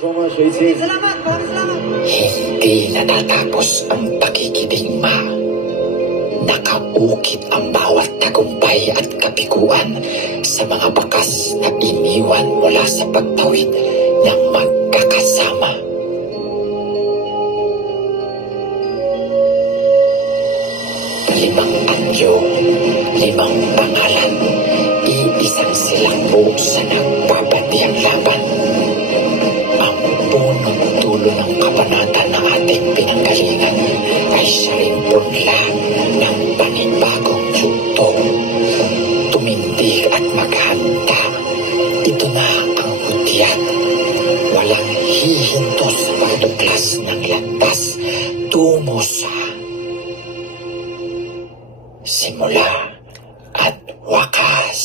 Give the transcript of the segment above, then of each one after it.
so much, 18. Salamat, salamat. Hindi natatapos ang pakikidigma. Nakaukit ang bawat tagumpay at kabiguan sa mga bakas na iniwan mula sa pagtawid ng magkakasama. Limang anyo, limang pangalan, iisang silang buo sa nagpapatiyang laban. Ang punong dulo ng kabanata ng ating pinanggalingan ay siya rin punla ng panibagong yugto. Tumindig at maghanda, ito na ang hudyat. Walang hihinto sa pagtuklas ng landas tungo sa simula at wakas.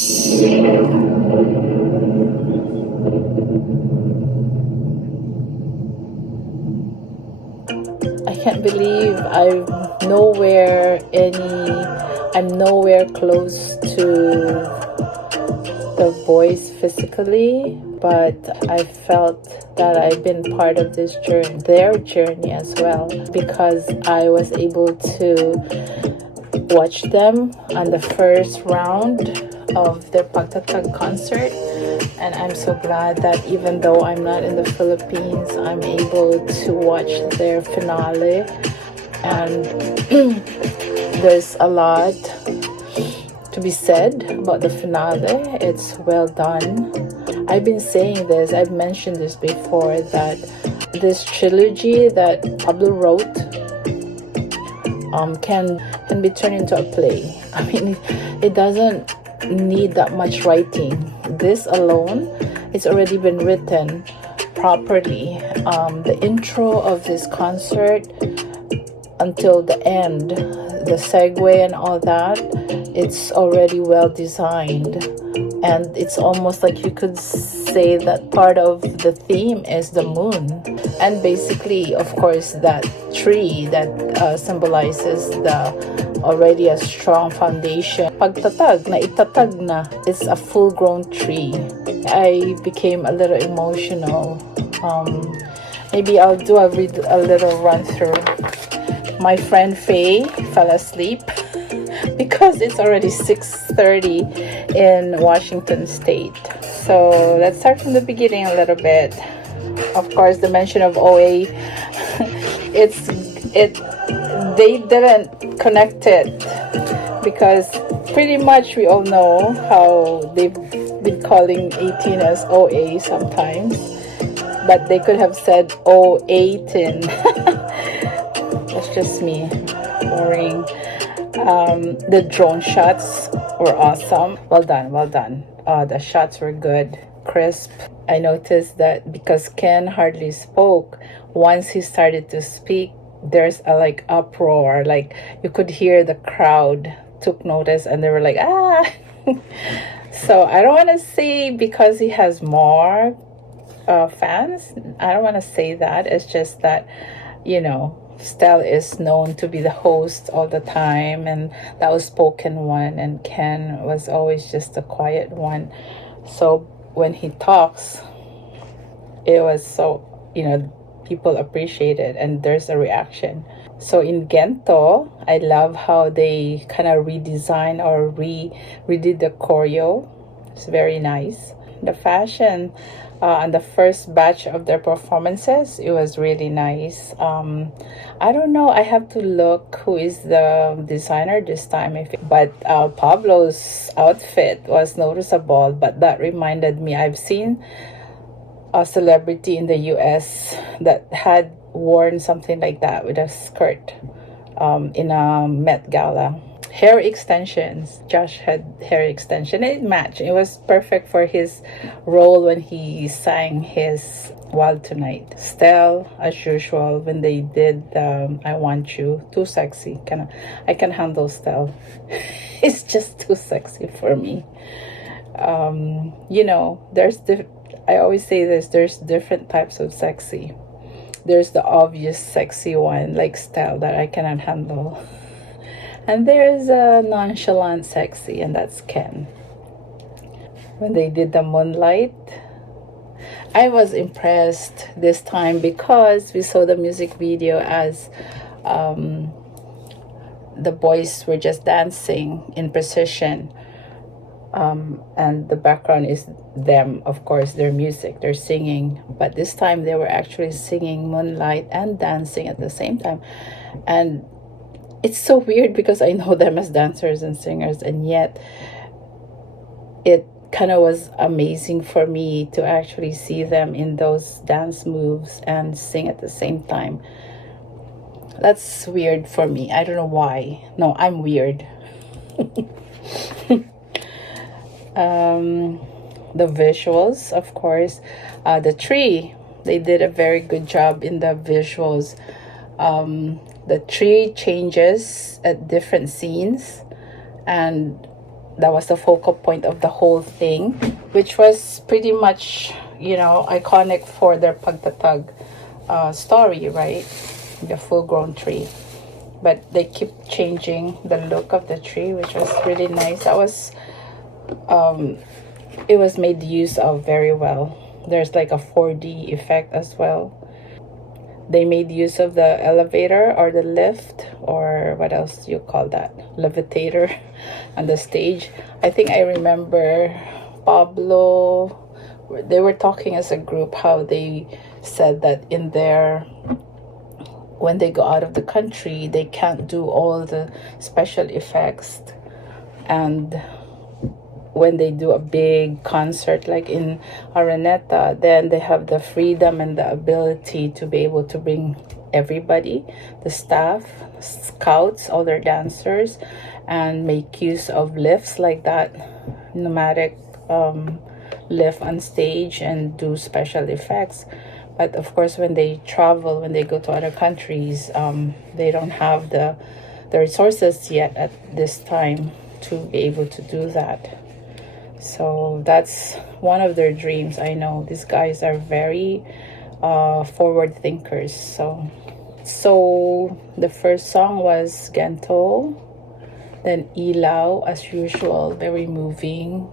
I can't believe I'm nowhere close to the boys physically, but I felt that I've been part of this journey, their journey as well, because I was able to watch them on the first round of their Pagtatag concert. And I'm so glad that even though I'm not in the Philippines, I'm able to watch their finale. And there's a lot to be said about the finale. It's well done. I've been saying this, I've mentioned this before, that this trilogy that Pablo wrote can be turned into a play. I mean, it doesn't need that much writing. This alone, it's already been written properly. The intro of this concert until the end, the segue and all that, it's already well designed. And it's almost like you could say that part of the theme is the moon. And basically, of course, that tree that symbolizes the already a strong foundation. Pagtatag na itatag na. It's a full-grown tree. I became a little emotional. Maybe I'll do a little run-through. My friend Faye fell asleep because it's already 6:30 in Washington State. So let's start from the beginning a little bit. Of course, the mention of OA, they didn't connect it because pretty much we all know how they've been calling 18 as OA sometimes, but they could have said O18. That's just me. Boring. The drone shots were awesome. Well done. The shots were good, crisp. I noticed that because Ken hardly spoke, once he started to speak, there's a uproar. Like you could hear the crowd took notice and they were like, ah. So I don't want to say because he has more fans. I don't want to say that. It's just that, Stell is known to be the host all the time, and that was spoken one, and Ken was always just a quiet one. So when he talks, it was so, people appreciate it and there's a reaction. So in Gento, I love how they kind of redesigned or redid the choreo. It's very nice. The fashion and the first batch of their performances, it was really nice. I don't know, I have to look who is the designer this time, but Pablo's outfit was noticeable, but that reminded me, I've seen a celebrity in the US that had worn something like that with a skirt in a Met Gala. Hair extensions. Josh had hair extension. It matched. It was perfect for his role when he sang his Wild Tonight. Stell, as usual, when they did I Want You, too sexy. I can handle Stell. It's just too sexy for me. I always say this, there's different types of sexy. There's the obvious sexy one, like Stell, that I cannot handle. And there's a nonchalant sexy, and that's Ken. When they did the moonlight, I was impressed this time because we saw the music video as the boys were just dancing in precision, and the background is them, of course, their music, they're singing. But this time they were actually singing Moonlight and dancing at the same time. And it's so weird because I know them as dancers and singers, and yet it kind of was amazing for me to actually see them in those dance moves and sing at the same time. That's weird for me. I don't know why. No, I'm weird. The visuals, of course. The tree, they did a very good job in the visuals. The tree changes at different scenes, and that was the focal point of the whole thing, which was pretty much, you know, iconic for their Pagtatag story, right? The full-grown tree. But they keep changing the look of the tree, which was really nice. That was it was made use of very well. There's like a 4D effect as well. They made use of the elevator or the lift, or what else do you call that, levitator, on the stage. I think I remember Pablo, they were talking as a group how they said that in their, when they go out of the country, they can't do all the special effects, and when they do a big concert like in Araneta, then they have the freedom and the ability to be able to bring everybody, the staff, scouts, all their dancers, and make use of lifts like that, pneumatic lift on stage, and do special effects. But of course, when they travel, when they go to other countries, they don't have the resources yet at this time to be able to do that. So that's one of their dreams. I know these guys are very forward thinkers. So the first song was Gento, then Ilaw, as usual, very moving,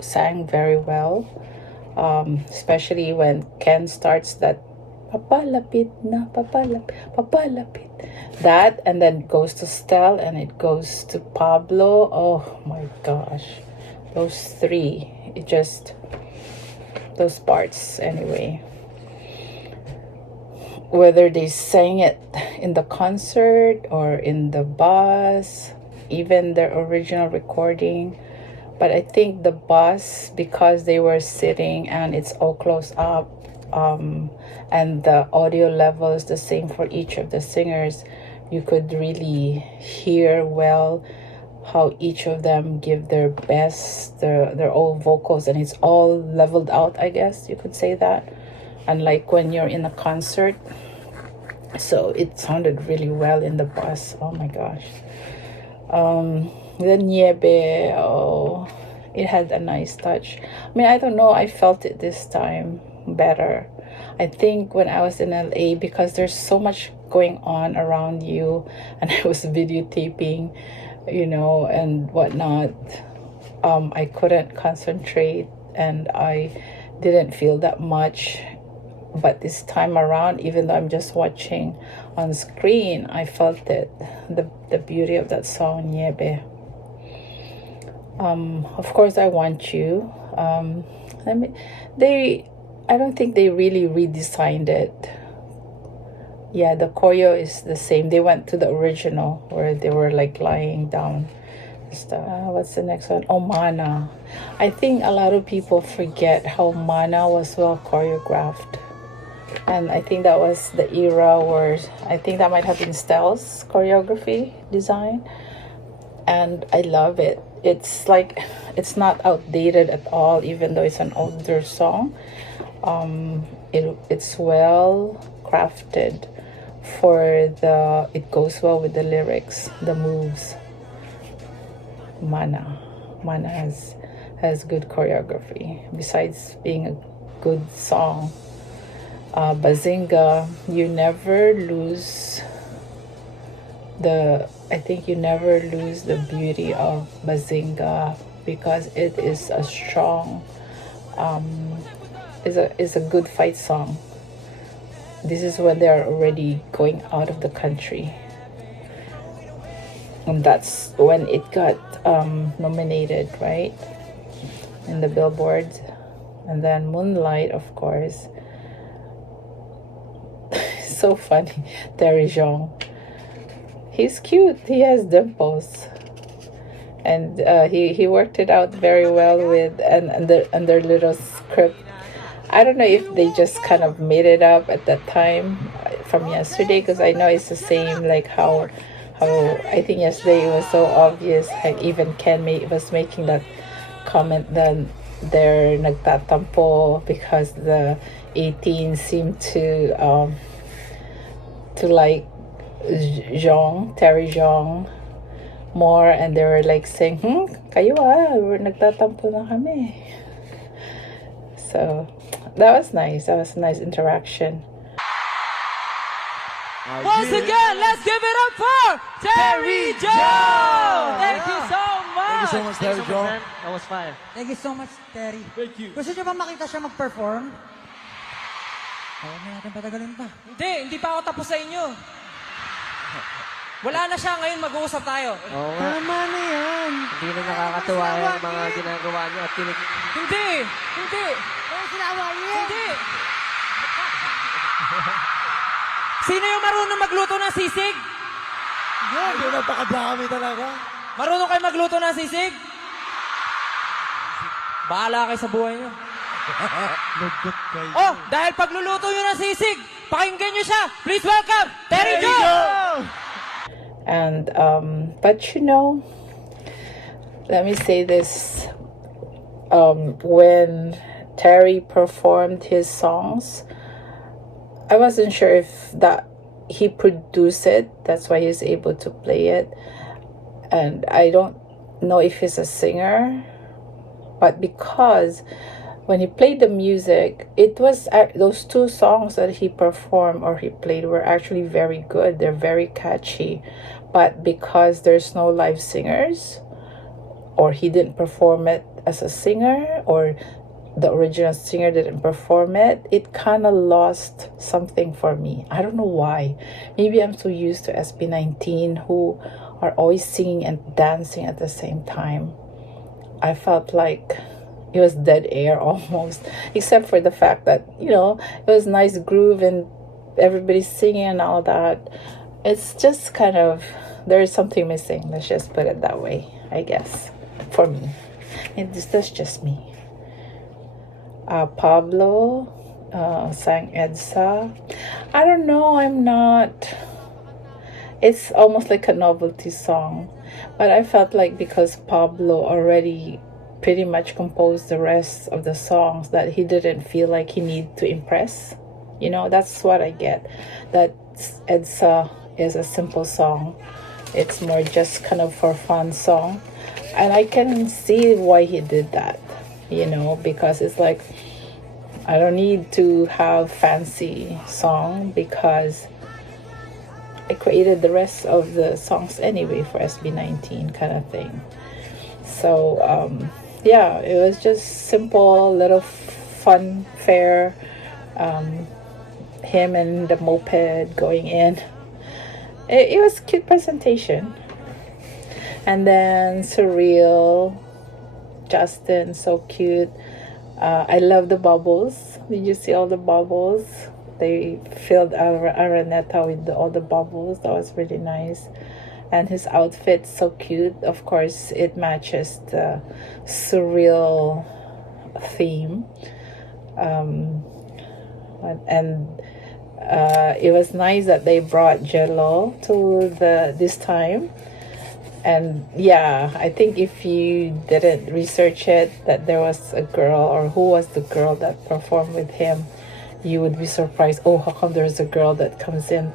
sang very well, especially when Ken starts that papalapit na papalapit, that, and then goes to Stel, and it goes to Pablo. Oh my gosh, those three, it just, those parts anyway, whether they sang it in the concert or in the bus, even their original recording. But I think the bus, because they were sitting and it's all close up, and the audio level is the same for each of the singers, you could really hear well how each of them give their best, their own vocals, and it's all leveled out, I guess you could say that. Unlike when you're in a concert, so it sounded really well in the bus. Oh my gosh. The Niebe, oh, it had a nice touch. I mean, I don't know, I felt it this time better. I think when I was in LA, because there's so much going on around you, and I was videotaping, you know, and whatnot, I couldn't concentrate and I didn't feel that much. But this time around, even though I'm just watching on screen, I felt it, the beauty of that song, Niebe. Of course, I Want You. I don't think they really redesigned it. Yeah, the choreo is the same. They went to the original where they were like lying down. What's the next one? Oh, Mana. I think a lot of people forget how Mana was well choreographed. And I think that was the era where, I think that might have been Stel's choreography design. And I love it. It's like, it's not outdated at all, even though it's an older song. It's well crafted for it goes well with the lyrics, the moves. Mana has good choreography, besides being a good song. Bazinga, you never lose the beauty of Bazinga, because it is a strong is a good fight song. This is when they are already going out of the country, and that's when it got nominated, right, in the Billboard. And then Moonlight, of course. So funny. Terry Jong, he's cute, he has dimples, and he worked it out very well with and their little script. I don't know if they just kind of made it up at that time from yesterday, because I know it's the same, like how I think yesterday it was so obvious, like even Ken was making that comment that they're nagtatampo because the 18 seemed to like Terry Jong more, and they were like saying, kayo we're nagtatampo na kami. So that was nice. That was a nice interaction. Once again, let's give it up for Terry Joe! Thank you so much! Thank you so much, Terry Joe. That was fire. Thank you so much, Terry. Thank you. Gusto niyo ba makita siya mag-perform? Huwag na natin patagalin pa. Hindi pa ako tapos sa inyo. Wala na siya, ngayon mag-uusap tayo. Oo nga. Tama na yan. Hindi na nakakatuwa yung mga ginagawa niyo at Hindi! Ay, sinawa niya. Hindi! Sino yung marunong magluto ng sisig? Hindi, napakadami talaga. Marunong kayo magluto ng sisig? Bahala kayo sa buhay niyo. Lugot kayo. Oh, dahil pagluluto nyo ng sisig, pakinggan nyo siya. Please welcome, Terry Joe! And but let me say this, when Terry performed his songs, I wasn't sure if that he produced it, that's why he's able to play it, and I don't know if he's a singer, but because when he played the music, it was those two songs that he performed or he played were actually very good. They're very catchy, but because there's no live singers, or he didn't perform it as a singer, or the original singer didn't perform it, it kind of lost something for me. I don't know why. Maybe I'm so used to SB19, who are always singing and dancing at the same time. I felt like it was dead air almost, except for the fact that, it was nice groove and everybody's singing and all that. It's just kind of, there is something missing. Let's just put it that way, I guess, for me. That's just me. Pablo sang EDSA. I don't know, it's almost like a novelty song, but I felt like because Pablo already pretty much composed the rest of the songs, that he didn't feel like he needed to impress. That's what I get, that EDSA is a simple song. It's more just kind of for fun song, and I can see why he did that, because it's like, I don't need to have fancy song because I created the rest of the songs anyway for SB19 kind of thing. So yeah, it was just simple, little fun fair, him and the moped going in. It was cute presentation. And then Surreal, Justin, so cute. I love the bubbles. Did you see all the bubbles? They filled Araneta with all the bubbles. That was really nice. And his outfit, so cute. Of course, it matches the Surreal theme. It was nice that they brought Jello to this time. And yeah, I think if you didn't research it, that there was a girl, or who was the girl that performed with him, you would be surprised. Oh, how come there's a girl that comes in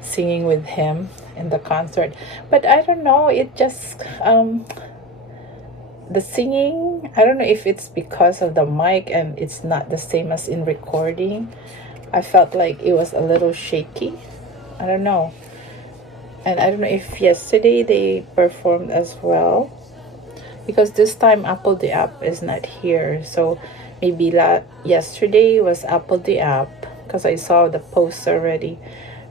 singing with him in the concert? But I don't know, it just the singing, I don't know if it's because of the mic and it's not the same as in recording. I felt like it was a little shaky. I don't know. And I don't know if yesterday they performed as well, because this time Apple the app is not here, so maybe yesterday was Apple the app, because I saw the post already,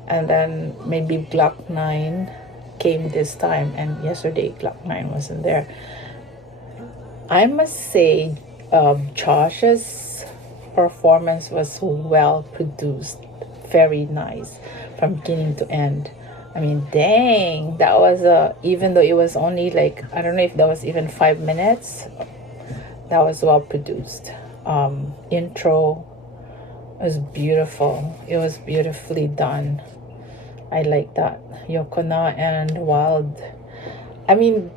and then maybe Glock 9 came this time, and yesterday Glock 9 wasn't there. I must say, Josh's performance was well produced, very nice from beginning to end. I mean, dang, that was even though it was only like, I don't know if that was even 5 minutes, that was well produced. Intro was beautiful. It was beautifully done. I like that. Yokona and Wild. I mean,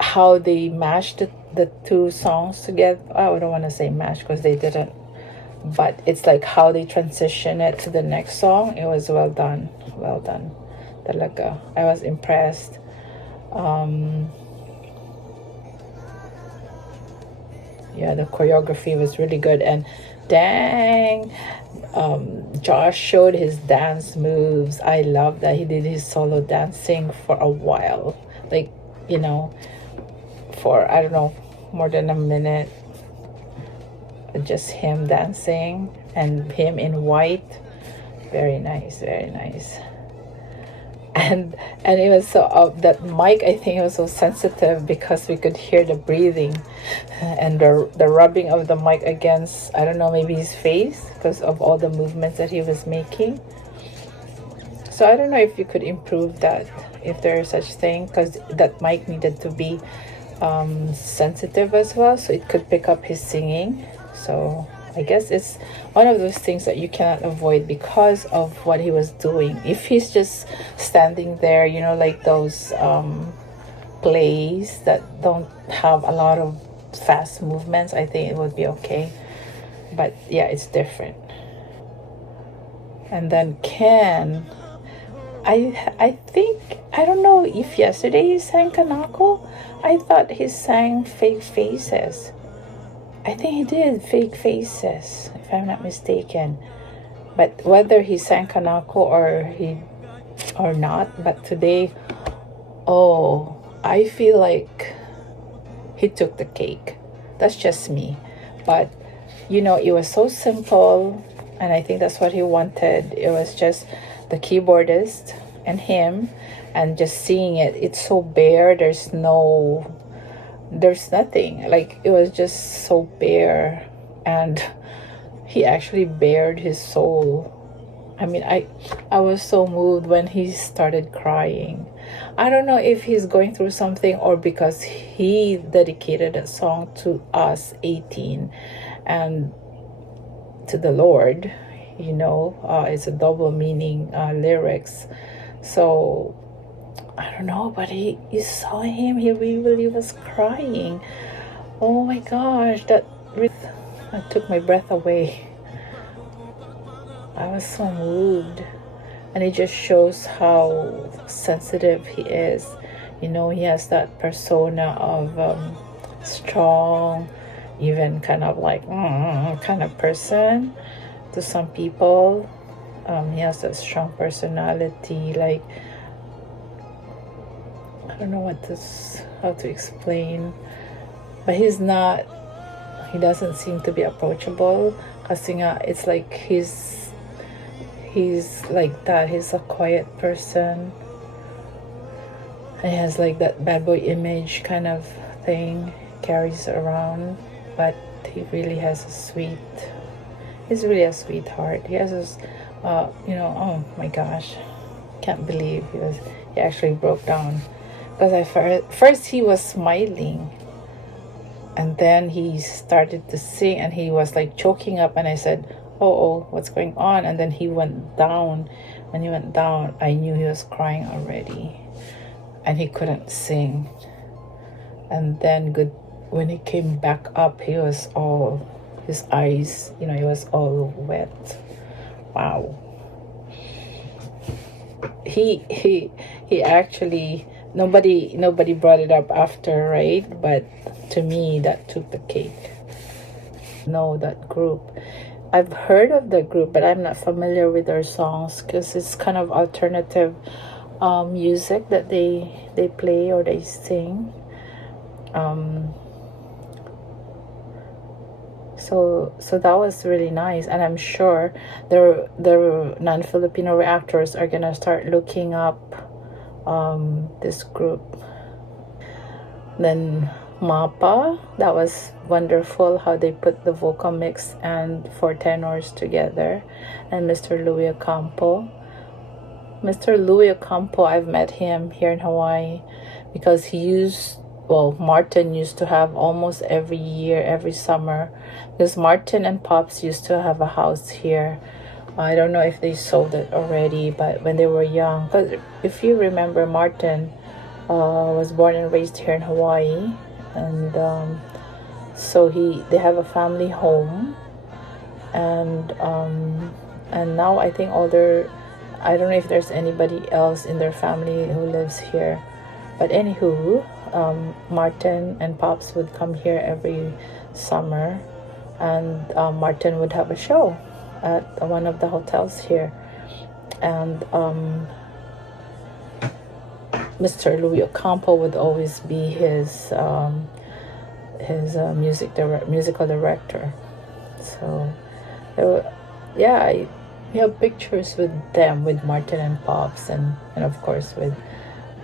how they mashed the two songs together. I don't want to say mash because they didn't, but it's like how they transition it to the next song. It was well done. Well done. Talaga. I was impressed. Yeah, the choreography was really good, and dang, Josh showed his dance moves. I love that he did his solo dancing for a while, like, you know, for I don't know, more than a minute, just him dancing and him in white. Very nice, very nice. And it was so that mic, I think it was so sensitive because we could hear the breathing and the rubbing of the mic against, I don't know, maybe his face because of all the movements that he was making. So I don't know if you could improve that, if there is such thing, because that mic needed to be sensitive as well, so it could pick up his singing. So I guess it's one of those things that you cannot avoid because of what he was doing. If he's just standing there, you know, like those plays that don't have a lot of fast movements, I think it would be okay. But yeah, it's different. And then Ken, I think, I don't know if yesterday he sang Kanako. I thought he sang Fake Faces. I think he did Fake Faces, if I'm not mistaken. But whether he sang Kanako or not, but today, oh, I feel like he took the cake. That's just me. But you know, it was so simple, and I think that's what he wanted. It was just the keyboardist and him, and just seeing it, it's so bare. There's nothing, like it was just so bare, and he actually bared his soul. I mean, I was so moved when he started crying. I don't know if he's going through something or because he dedicated a song to us 18 and to the Lord, you know. It's a double meaning lyrics. So I don't know, but you saw him, he really was crying. Oh my gosh, that took my breath away. I was so moved. And it just shows how sensitive he is. You know, he has that persona of strong, even kind of like kind of person to some people. He has that strong personality, like, I don't know how to explain, but he doesn't seem to be approachable, kasi nga it's like he's like that. He's a quiet person. He has like that bad boy image kind of thing, carries around, but he really has he's really a sweetheart. He has this, you know, oh my gosh, can't believe he actually broke down. Because first he was smiling, and then he started to sing, and he was like choking up, and I said, oh, what's going on? And then he went down. When he went down, I knew he was crying already, and he couldn't sing. And then when he came back up, he was all, his eyes, you know, he was all wet. Wow. He actually, nobody brought it up after, right? But to me, that took the cake. No, that group, I've heard of the group, but I'm not familiar with their songs because it's kind of alternative music that they play or they sing. So that was really nice, and I'm sure the non-Filipino reactors are gonna start looking up this group. Then Mapa, that was wonderful how they put the vocal mix and 4 tenors together. And Mr. Louis Ocampo. Mr. Louis Ocampo, I've met him here in Hawaii because Martin used to have almost every year, every summer, because Martin and Pops used to have a house here. I don't know if they sold it already, but when they were young, because if you remember, Martin was born and raised here in Hawaii, and so they have a family home, and now I think I don't know if there's anybody else in their family who lives here, but anywho, Martin and Pops would come here every summer, and Martin would have a show at one of the hotels here, and Mr. Louis Ocampo would always be his musical director. So we have pictures with them, with Martin and Pops, and of course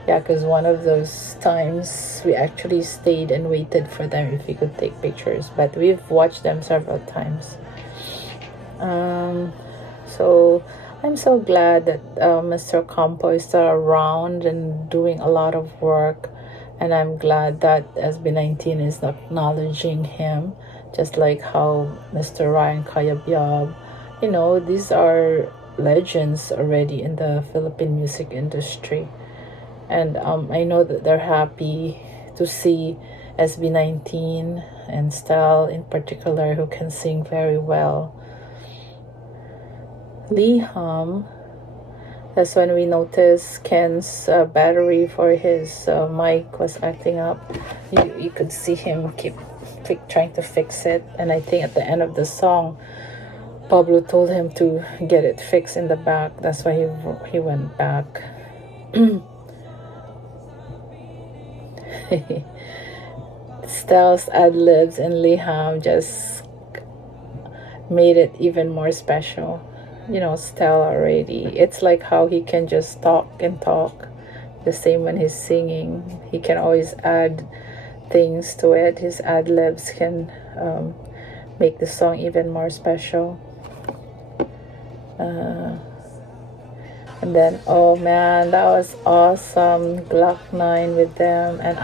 because one of those times we actually stayed and waited for them if we could take pictures, but we've watched them several times. So I'm so glad that Mr. Ocampo is still around and doing a lot of work, and I'm glad that SB19 is acknowledging him, just like how Mr. Ryan Cayabyab. These are legends already in the Philippine music industry, and I know that they're happy to see SB19 and Stel in particular, who can sing very well. Liham, that's when we noticed Ken's battery for his mic was acting up. You could see him keep trying to fix it, and I think at the end of the song, Pablo told him to get it fixed in the back. That's why he went back. Stel's ad-libs and Liham just made it even more special. Stel already, it's like how he can just talk and talk. The same when he's singing, he can always add things to it. His ad-libs can make the song even more special. And then, oh man, that was awesome. Glock 9 with them. And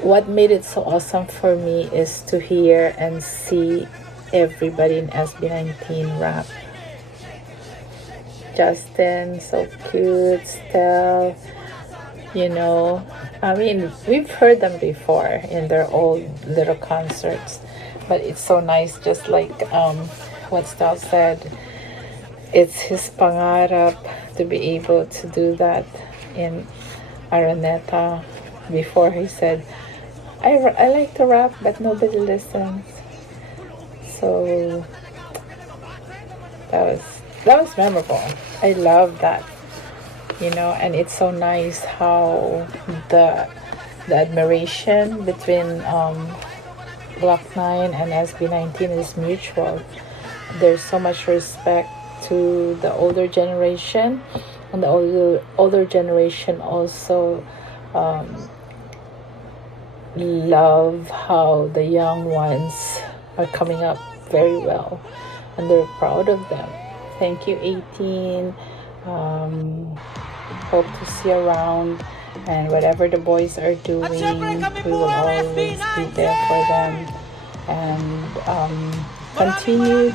what made it so awesome for me is to hear and see everybody in SB19 rap. Justin, so cute. Stel, we've heard them before in their old little concerts, but it's so nice, just like what Stel said, it's his pangarap to be able to do that in Araneta. Before he said, I like to rap, but nobody listens. So that was memorable. I love that, and it's so nice how the admiration between Block 9 and SB19 is mutual. There's so much respect to the older generation, and the older generation also love how the young ones are coming up very well, and they're proud of them. Thank you, 18. Hope to see you around, and whatever the boys are doing, we will always be there for them, and continue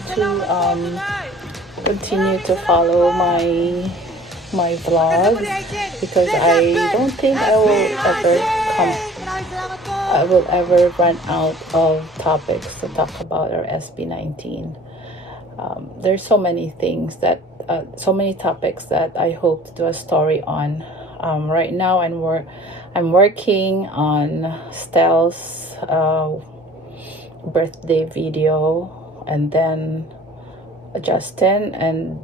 to follow my vlogs, because I don't think I will ever run out of topics to talk about our SB19. There's so many things so many topics that I hope to do a story on. Right now, I'm working on Stel's birthday video, and then Justin, and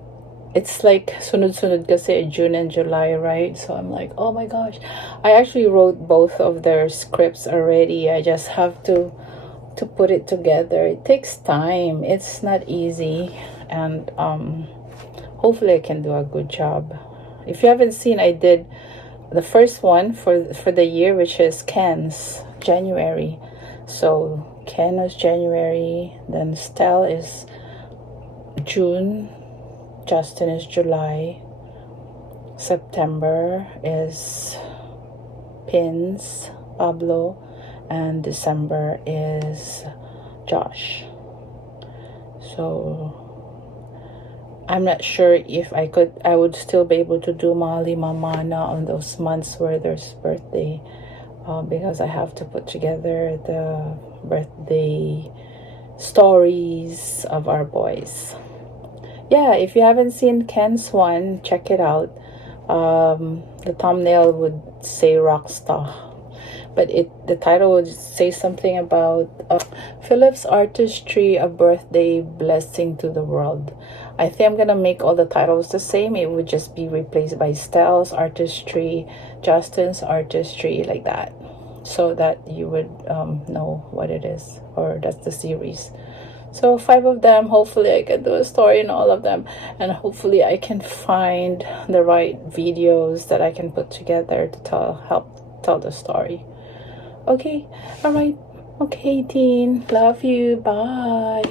it's like sunod-sunod kasi June and July, right? So I'm like, oh my gosh, I actually wrote both of their scripts already. I just have to to put it together. It takes time. It's not easy, and hopefully I can do a good job. If you haven't seen, I did the first one for the year, which is Ken's January. So Ken was January, then Stell is June, Justin is July, September is Pins, Pablo, and December is Josh. So I'm not sure if I would still be able to do Mali Mamana on those months where there's birthday, because I have to put together the birthday stories of our boys. Yeah, if you haven't seen Ken's one, check it out. The thumbnail would say Rockstar, but the title would say something about Philip's artistry, a birthday blessing to the world. I think I'm gonna make all the titles the same. It would just be replaced by Stell's artistry, Justin's artistry, like that, so that you would know what it is, or that's the series. So 5 of them. Hopefully I can do a story in all of them, and hopefully I can find the right videos that I can put together to help tell the story. Okay, all right. Okay, teen, love you, bye.